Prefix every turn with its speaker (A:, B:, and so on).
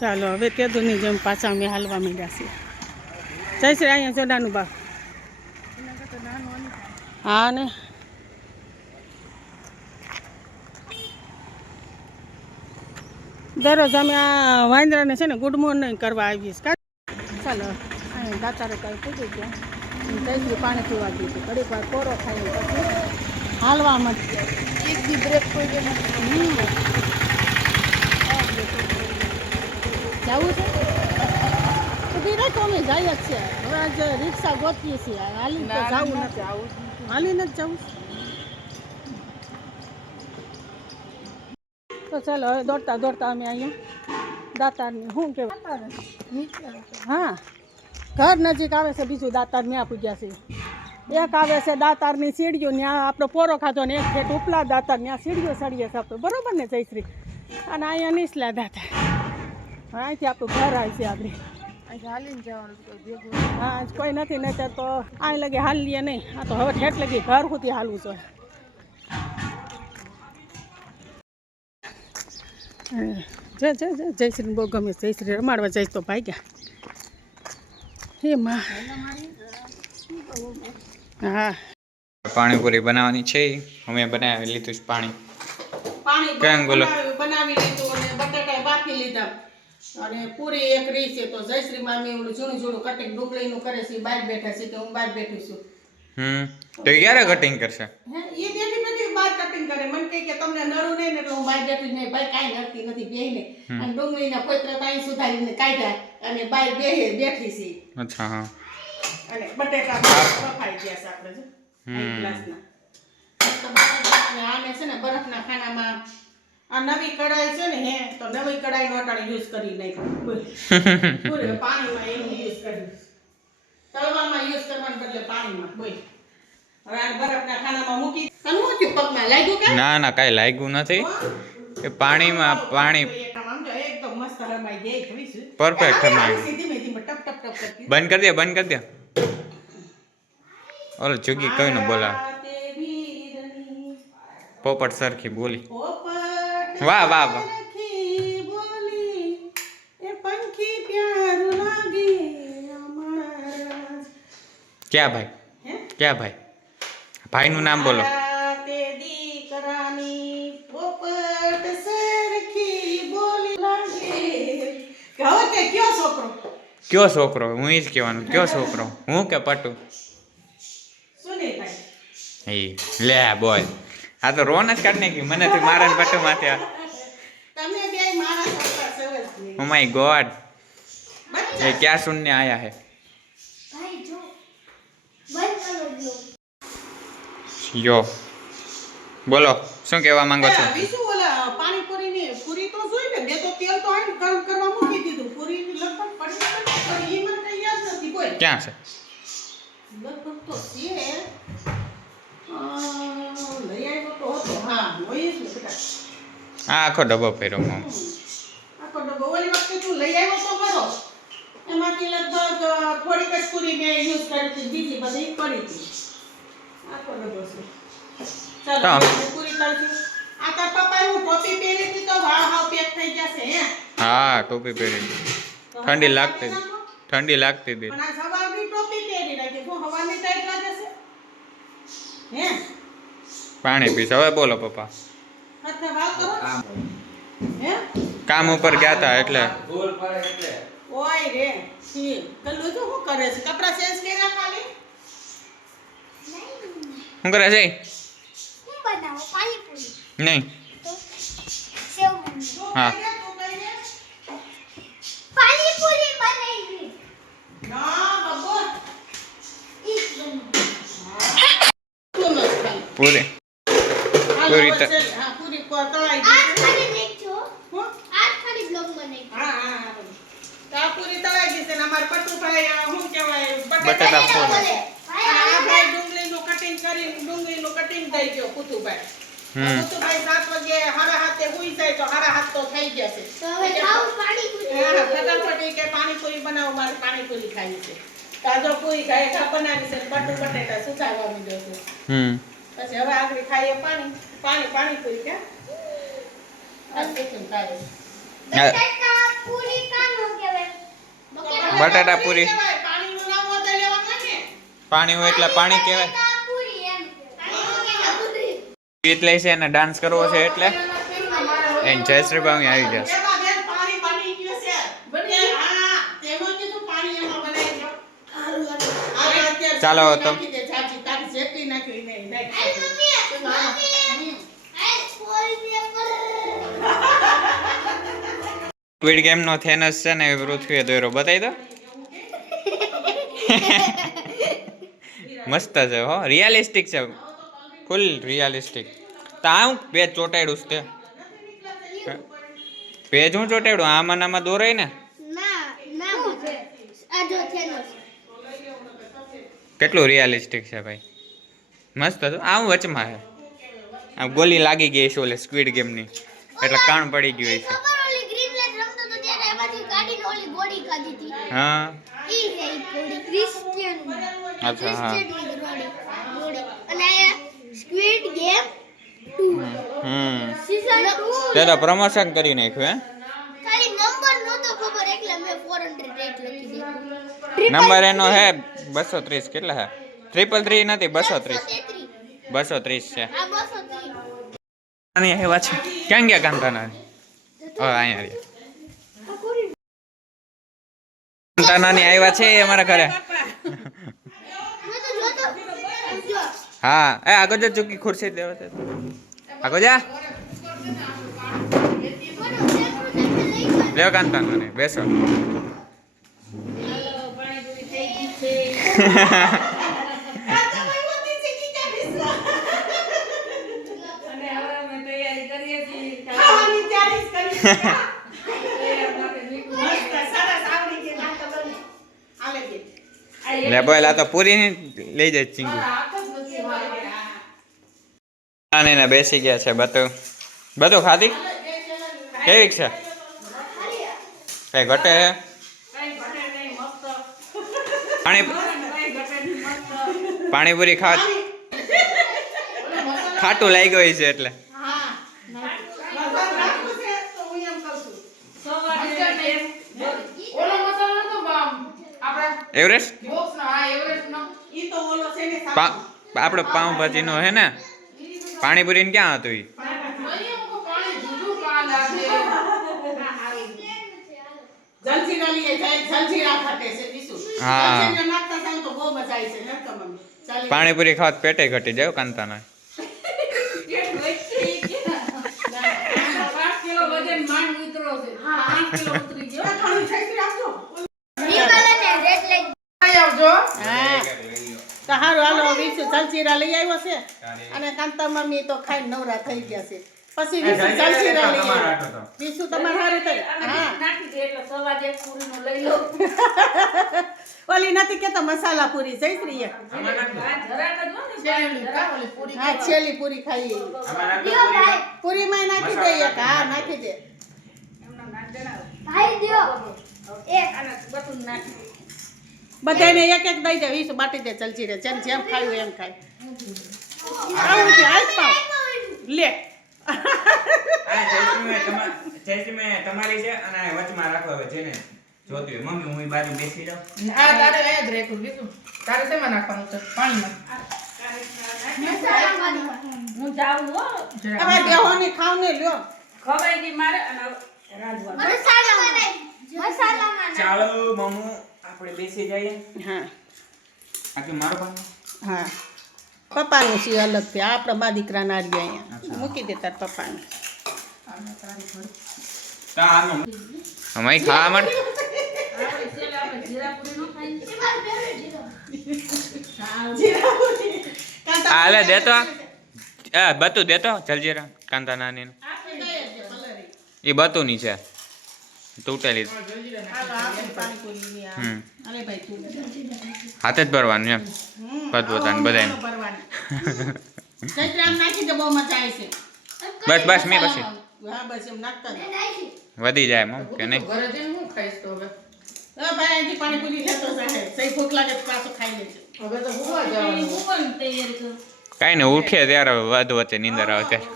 A: ચાલો, હવે તેદુની જેમ પાછા અમે હાલવા માંડ્યા છીએ. જય શ્રી અહીંયા ચોડાનું બાપ. હા, ને? દરરોજ અમે આ વાંદરાને છે ને ગુડ મોર્નિંગ કરવા આવીએ ચાલો અહીંયા દાતારે કાંઈ પૂછી ગયા પાણી પીવા દીધું ઘડીક વાર કોરો ખાઈ પછી હાલવા માંડ્યા
B: એક બ્રેક કોઈ દે
A: જવું છે? અમે જઈએ જ છીએ હવે આજે રિક્ષા ગોતીએ છીએ. હાલી તો જવું નથી. હાલીને જ જવું તો ચાલો હવે દોડતા દોડતા અમે અહીંયા દાતારની શું કહેવાય? હા. ઘર નજીક આવે છે બીજું દાતાર ત્યાં પૂજ્યા છે. એક આવે છે દાતારની સીડીઓ ત્યાં આપણો પોરો ખાધો ને એક ફેટ ઉપલા દાતાર ત્યાં સીડીઓ સડીએ છે આપણે. બરોબર ને જયશ્રી? અને અહીંયા નીચલા દાતા અહીંથી આપણું ઘર આવે છે આપણે
B: જવાનું
A: હા કોઈ નથી નહીં તો આ લગે હાલ લઈએ નહીં. આ તો હવે ઠેઠ લગી ઘર સુધી હાલવું છે હા, જય જય જય શ્રી બહુ ગમે છે. જયશ્રી રમાડવા જઈશ તો ભાઈ ગયા. હે માં. હા.
C: પાણીપુરી બનાવવાની છે અમે બનાવી લીધું છે પાણી.
A: પાણી
C: કેમ બોલો?
A: અને પૂરી એક રહી છે તો જયશ્રી મામી ઓલું જૂનું જૂનું કટિંગ ડુંગળીનું કરે છે બહાર બેઠા છે કે હું બહાર બેઠી છું.
C: હમ. તો ક્યારે કટિંગ કરશે?
A: હે એ બેઠી બેઠી બહાર કટિંગ કરે. મને કહે કે તમને નરું નહીં ને એટલે હું બહાર બેઠી નહીં. ભાઈ કાંઈ નડતી નથી બેહીને. અને ડુંગળીના પોતરા તાઈ સુધારીને કાઢ્યા અને બહાર બેહે બેઠી છે.
C: અચ્છા હા.
A: અને બટેટા સફાઈ ગયા છે આપણે જો. હમ. ગ્લાસના. આને છે ને બરફના ખાનામાં આ નવી કડાઈ છે ને હે તો નવી કઢાઈનો અટાણે યુઝ કરી બોલ. પૂરે પાણીમાં એનું યુઝ કર્યું તળવામાં યુઝ કરવાને બદલે પાણીમાં. બોલ. હવે આ બરફના ખાનામાં મૂકી તને શું થયું? પગમાં લાગ્યું કે
C: ના ના કાંઈ લાગ્યું નથી. એ પાણીમાં પાણી
A: પરફેક્ટ
C: બંધ કરી દે બંધ કરી દે. ઓલો જુગી કઈ ને બોલા પોપટ સરખી બોલી. વાહ, વાહ, વાહ. ક્યાં ભાઈ? ક્યાં ભાઈ? ભાઈનું નામ બોલો.
A: કયો છોકરો?
C: હું જ કહેવાનું. કયો છોકરો? હું કે પટુ? એ લે બોલ. આ તો રોન જ કાઢી નાખી. મને તો મારા ને પટુ માથે
A: તમે બે મારા છોકરા સવજ નહીં
C: ઓ માય ગોડ
A: બચ્ચા
C: એ ક્યાં સુનને આયા હે?
B: ભાઈ જો. બંધ કરો બ્લોગ
C: યો બોલો શું કહેવા માંગો છો?
A: અરે, વિશુ ઓલા પાણીપુરીની પૂરી તો જોઈ ને બે તો તેલ તો આઈને ગરમ કરવા મૂકી દીધું. પૂરી લગભગ પડી નથી, પણ ઈ મને કઈ યાદ નથી કોઈ
C: ક્યાં છે
A: લગભગ તો છે અ, લઈ આવ્યો તો હતો હા
C: આખો ડબ્બો ફેર્યો મમ
A: આખો ડબ્બો. ઓલી વખતે તું લઈ આવ્યો તો ખરો. એમાંથી લગભગ થોડીક જ પૂરી મેં યુઝ કરી હતી. બીજી બધી પડી હતી. આખો ડબ્બો છે. ચાલો. પૂરી આ તાર પપ્પાએ હું ટોપી પહેરી હતી તો વાળ હાવ પેક થઈ જશે હે?
C: હા ટોપી પહેરી. ઠંડી લાગતી ઠંડી લાગતી હતી.
A: પણ આ સવારની ટોપી પહેરી રાખી. શું હવાની ટાઈટ લાગે છે? હે?
C: પાણી પીશ હવે બોલો પપ્પા. કામ ઉપર ગયા હતા એટલે.
A: ઓય રે સી કલ્લુ તો શું કરે છે? કપડા ચેન્જ કર્યા ખાલી?
C: શું કરે છે?
B: હું બનાવો પાણીપુરી
C: નહીં.
B: સેવ
C: હા.
B: બનાવી
A: ના ખાલી.
C: પૂરી. પૂરી
A: હા, પૂરી તળાઈ
B: આજ ખાલી દેખજો.
A: હું?
B: આજ ખાલી બ્લોગ બનાવી
A: હા, હા, હા. તો આ પૂરી તળાઈ ગઈ ને અમારે શું કહેવાય
C: બટાટા
A: કટિંગ કરી કટિંગ થઈ ગયો કુતુભાઈ. કુતુભાઈ સાત વાગે હારા હાથે હુઈ જાય તો હારા હાથ તો થઈ ગયા છે.
B: તો હવે ખાવું પાણીપુરી.
A: હા, ફટાફટ કે પાણીપુરી બનાવો મારે પાણીપુરી ખાવી છે. તાજો પૂરી ખાય ખા બનાવી છે બટુ બટેટા સુધારવા છે
C: હમ.
A: પછી હવે આગળ ખાઈએ પાણી. પાણી કે? ટિફિન ખાઈએ
C: હા.
B: બટાટા પૂરી
C: પૂરી
A: તો.
C: પાણી હોય એટલે પાણી કહેવાય.
B: પૂરી. પૂરી.
C: ગીત લે છે એને ડાન્સ કરવો છે એટલે. એને જયશ્રી ભાવી આવી જશે. ચાલો
B: બેન
C: સ્ક્વિડ ગેમ નો થેનસ છે ને એ પૃથ્વીએ દોર્યો. બતાવી દો. મસ્ત છે હો. રિયાલિસ્ટિક છે. ફૂલ રિયાલિસ્ટિક તો હું પેજ ચોટાડ્યું છે તે. પેજ હું ચોટાડ્યું આમાં આમાં દોરાય ને?
B: ના ના બુજે આ જો થેનોસ
C: કેટલું રિયાલિસ્ટિક છે ભાઈ. મસ્ત હતું આમ વચમાં છે. આમ ગોલી લાગી ગઈ છે ઓલે સ્ક્વિડ ગેમની એટલે કાણ પડી ગયું છે
B: ખબર ઓલી ગ્રીન લાઈટ રમતો તો ત્યારે એમાંથી કાઢીને ઓલી ગોળી ખાધી હતી
C: હા.
B: ક્રિશ્ચિયન
C: અચ્છા હા.
B: અને સ્ક્વિડ ગેમ 2
C: હમ
B: સીઝન 2
C: તેરા તો પ્રમોશન કરી નાખ્યું
B: ખાલી નંબર નહોતો ખબર એટલે મે 408 લખી દીધું.
C: નંબર એનો હે બસો ત્રીસ કેટલા હે? ટ્રિપલ થ્રી નથી બસો ત્રીસ. બસો ત્રીસ છે.
B: 230
C: આવ્યા છે ક્યાં ગયા ઓ અહીંયા રહ્યા. કાંતા નાની આવ્યા છે એ અમારા ઘરે. હા એ આગળ જા ચૂકી ખુરશી દેવા છે આગળ જા. લેવો કાંતા નાની બેસો.
A: મોટી ચીકી ક્યાં વિશ્વ? ખાવાની તૈયારી જ કરી છે. મસ્ત, સરસ આવડી ગઈ વાત તો બની. હાલે બેન.
C: લે બોલ આ તો પૂરી લઈ જાય ચીંગુ. નાની ને બેસી ગયા છે બધું બધું ખાધી? કેવી છે? કઈ ઘટે? પાણી પાણીપુરી ખા ખાટું લાગી ગયું છે એટલે.
A: હા. ભગવાન રાખવું છે તો હું એમ કહું છું.
D: ઓલો મસાલો નતો બામ આપડા
C: એવરેસ્ટ
D: નો. નો
A: ને
C: આપણે પાઉંભાજી નો? હે. ને પાણીપુરી ને ક્યાં હતું પાણીપુરી
D: ખાવા મુકો પાણી જુદું કા લાગે આવજો.
A: હા. તો હાલો વિશુ જલજીરા લઈ આવ્યો છે. અને કાંતા મમ્મી તો ખાઈને નવરા થઈ ગયા છે. પછી વિશુ જલજીરા લઈ આવ્યો. વિશુ તમારે હારું થઈ હા.
D: નાખી દે એટલે સવાજ એક પૂરીનો લઈ લો
A: ઓલી નથી કેતો મસાલા પૂરી જઈશ્રી શ્રી
D: એ. જરાક જ હો ઓલી પૂરી
A: છેલ્લી પૂરી ખાઈ
B: દિયો ભાઈ
A: નાખી દે એક હા નાખી દે.
B: ભાઈ દિયો. એક.
D: આને બધું નાખી દે.
A: બધાને એક એક દઈ દે. વીસ બાટી દે જલજીરા જેમ જેમ ખાયું એમ ખાય. આવું છે આજ પાવ. લે.
C: તમારી છે અને વચમાં રાખો હવે જેને જોતી હોય. મમ્મી હું બાજુ બેસી જાઉં.
D: આ તારે અહીંયા જ રેખું બીજું. તારે શેમાં નાખવાનું છે? પાણીમાં.
E: હું જાઉં હો
A: હવે બેહોની ખાવ ને લ્યો.
E: ખવાઈ ગઈ મારે અને હવે
B: મસાલામાં મસાલામાં
C: ચાલો મમ્મુ. આપણે બેસી જઈએ.
A: હા.
C: આખી મારો કામ
A: હા. પપ્પાનું છે. અલગથી આ આપણા બા દીકરા નારી અહીંયા. મૂકી દે તાર પપ્પાને.
C: અમારી ખાવા માટે
E: આપણે છેલ્લે આપણે જીરા પૂરી નો ખાઈ
C: આ. લે દેતો હા બતું દેતો. જલજીરા કાંતા નાની એ બતું ની છે.
A: તું
C: હાથે જ ભરવાનું એમ. પતપોતાને બધાને.
A: ભરવાનું. ચૈત્ર આમ નાખી દે બહુ મજા આવે છે.
C: બસ બસ મેં પછી.
A: હા બસ એમ નાખતા જાઓ.
B: નાખી
C: વધી જાય મમ કે નહીં? કાંઈ ને ઉઠીએ ત્યારે વધ વચ્ચે નીંદર આવે ત્યારે.